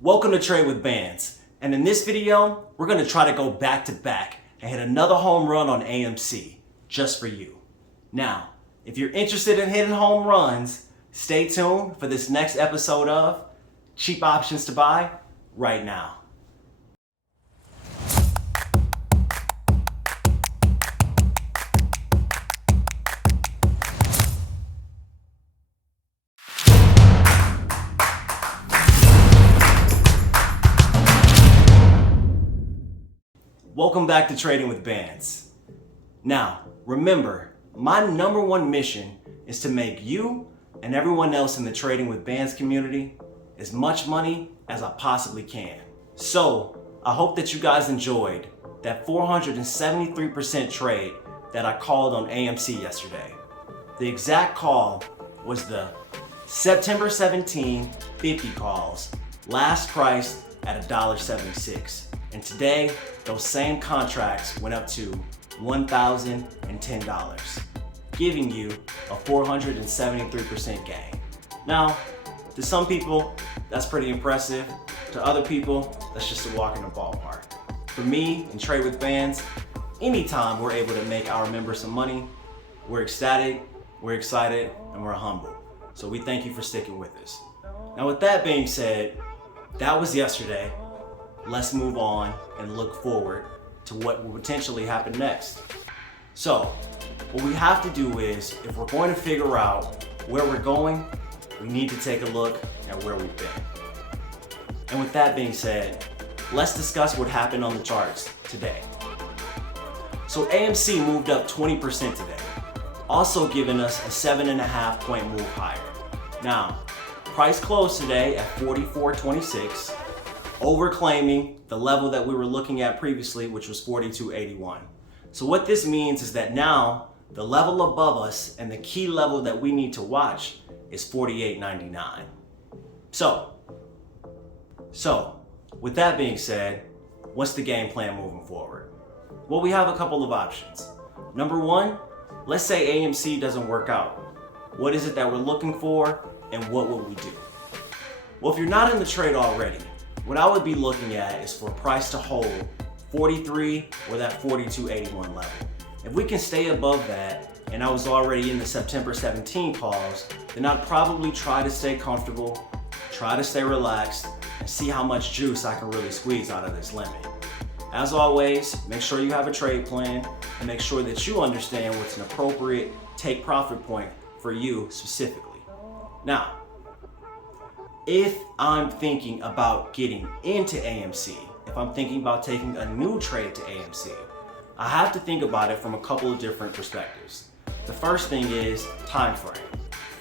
Welcome to Trade with Bands, and in this video, we're going to try to go back to back and hit another home run on AMC, just for you. Now, if you're interested in hitting home runs, stay tuned for this next episode of Cheap Options to Buy right now. Welcome back to Trading with Bands. Now, remember, my number one mission is to make you and everyone else in the Trading with Bands community as much money as I possibly can. So, I hope that you guys enjoyed that 473% trade that I called on AMC yesterday. The exact call was the September 17 50 calls, last priced at $1.76. And today, those same contracts went up to $1,010, giving you a 473% gain. Now, to some people, that's pretty impressive. To other people, that's just a walk in the ballpark. For me and Trade with Bands, anytime we're able to make our members some money, we're ecstatic, we're excited, and we're humble. So we thank you for sticking with us. Now with that being said, that was yesterday. Let's move on and look forward to what will potentially happen next. So, what we have to do is, if we're going to figure out where we're going, we need to take a look at where we've been. And with that being said, let's discuss what happened on the charts today. So AMC moved up 20% today, also giving us a 7.5 point move higher. Now, price closed today at 44.26. Overclaiming the level that we were looking at previously, which was 42.81. So what this means is that now the level above us and the key level that we need to watch is 48.99. So with that being said, what's the game plan moving forward? Well, we have a couple of options. Number one, let's say AMC doesn't work out. What is it that we're looking for, and what will we do? Well, if you're not in the trade already, what I would be looking at is for price to hold 43 or that 42.81 level. If we can stay above that, and I was already in the September 17 calls, then I'd probably try to stay comfortable, try to stay relaxed, and see how much juice I can really squeeze out of this limit. As always, make sure you have a trade plan and make sure that you understand what's an appropriate take profit point for you specifically. Now, if I'm thinking about getting into AMC, if I'm thinking about taking a new trade to AMC, I have to think about it from a couple of different perspectives. The first thing is time frame.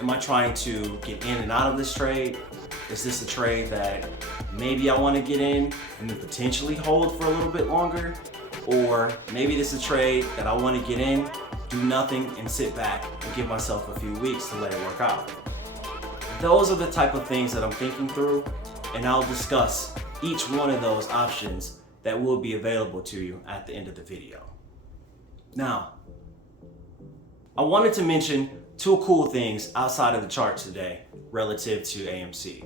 Am I trying to get in and out of this trade? Is this a trade that maybe I want to get in and then potentially hold for a little bit longer? Or maybe this is a trade that I want to get in, do nothing, and sit back and give myself a few weeks to let it work out. Those are the type of things that I'm thinking through, and I'll discuss each one of those options that will be available to you at the end of the video. Now, I wanted to mention two cool things outside of the charts today relative to AMC.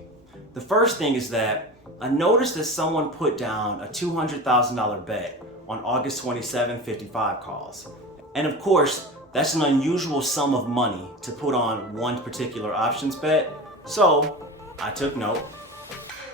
The first thing is that I noticed that someone put down a $200,000 bet on August 27 55 calls. And of course, that's an unusual sum of money to put on one particular options bet, so I took note.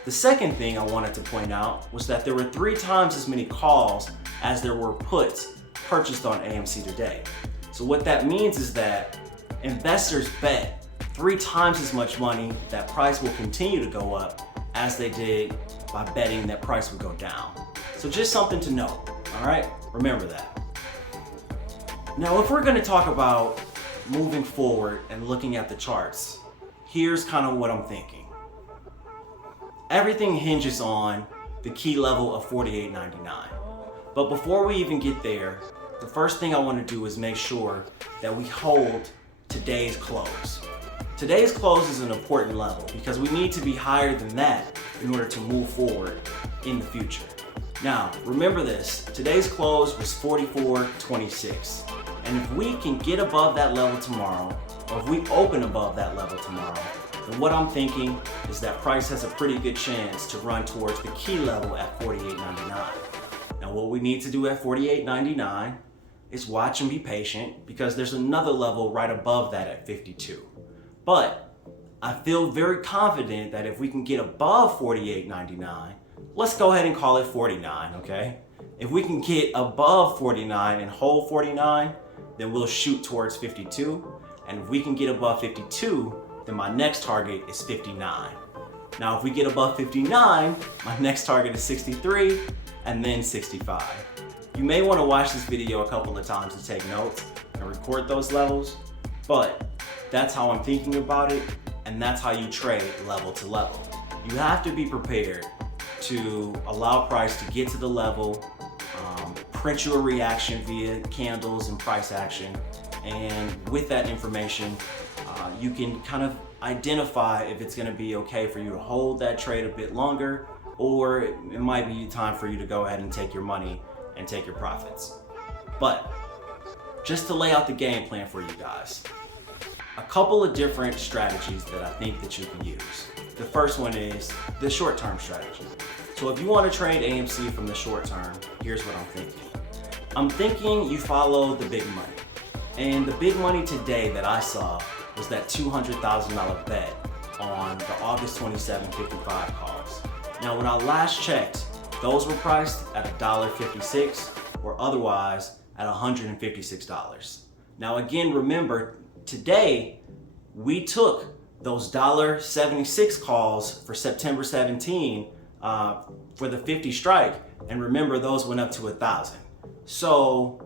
The second thing I wanted to point out was that there were 3 times as many calls as there were puts purchased on AMC today. So what that means is that investors bet 3 times as much money that price will continue to go up as they did by betting that price would go down. So just something to note, all right? Remember that. Now, if we're going to talk about moving forward and looking at the charts, here's kind of what I'm thinking. Everything hinges on the key level of 48.99. But before we even get there, the first thing I want to do is make sure that we hold today's close. Today's close is an important level because we need to be higher than that in order to move forward in the future. Now, remember this, today's close was 44.26. And if we can get above that level tomorrow, or if we open above that level tomorrow, then what I'm thinking is that price has a pretty good chance to run towards the key level at $48.99. Now what we need to do at $48.99 is watch and be patient, because there's another level right above that at $52. But I feel very confident that if we can get above $48.99, let's go ahead and call it $49, okay? If we can get above $49 and hold $49, then we'll shoot towards $52. And if we can get above $52, then my next target is $59. Now, if we get above $59, my next target is $63 and then $65. You may want to watch this video a couple of times to take notes and record those levels, but that's how I'm thinking about it, and that's how you trade level to level. You have to be prepared to allow price to get to the level, print you a reaction via candles and price action, and with that information, you can kind of identify if it's going to be okay for you to hold that trade a bit longer, or it might be time for you to go ahead and take your money and take your profits. But just to lay out the game plan for you guys, a couple of different strategies that I think that you can use. The first one is the short-term strategy. So if you want to trade AMC from the short term, here's what I'm thinking. I'm thinking you follow the big money. And the big money today that I saw was that $200,000 bet on the August 27, 55 calls. Now, when I last checked, those were priced at $1.56 or otherwise at $156. Now, again, remember, today we took those $1.76 calls for September 17 for the 50 strike, and remember, those went up to 1,000. So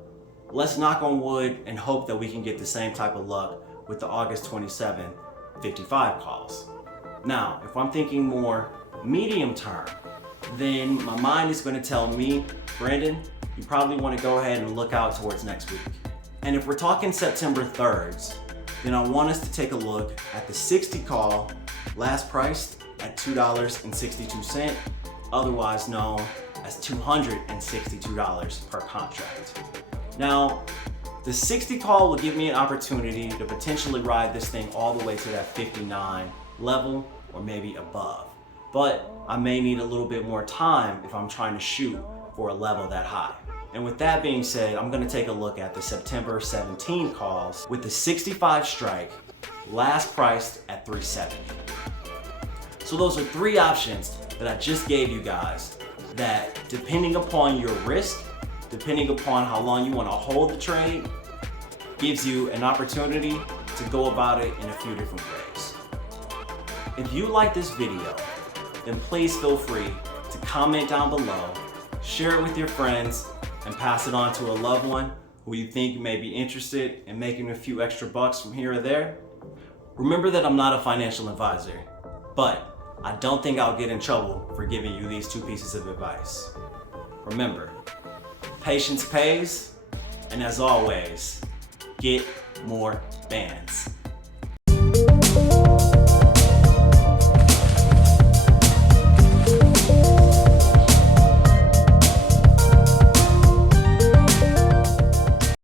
let's knock on wood and hope that we can get the same type of luck with the August 27, 55 calls. Now, if I'm thinking more medium term, then my mind is going to tell me, Brandon, you probably want to go ahead and look out towards next week. And if we're talking September 3rds, then I want us to take a look at the 60 call, last priced at $2.62, otherwise known as $262 per contract. Now, the 60 call will give me an opportunity to potentially ride this thing all the way to that 59 level or maybe above. But I may need a little bit more time if I'm trying to shoot for a level that high. And with that being said, I'm gonna take a look at the September 17 calls with the 65 strike, last priced at $370. So those are three options that I just gave you guys that, depending upon your risk, depending upon how long you wanna hold the trade, gives you an opportunity to go about it in a few different ways. If you like this video, then please feel free to comment down below, share it with your friends, and pass it on to a loved one who you think may be interested in making a few extra bucks from here or there. Remember that I'm not a financial advisor, but I don't think I'll get in trouble for giving you these two pieces of advice. Remember, patience pays, and as always, get more bands.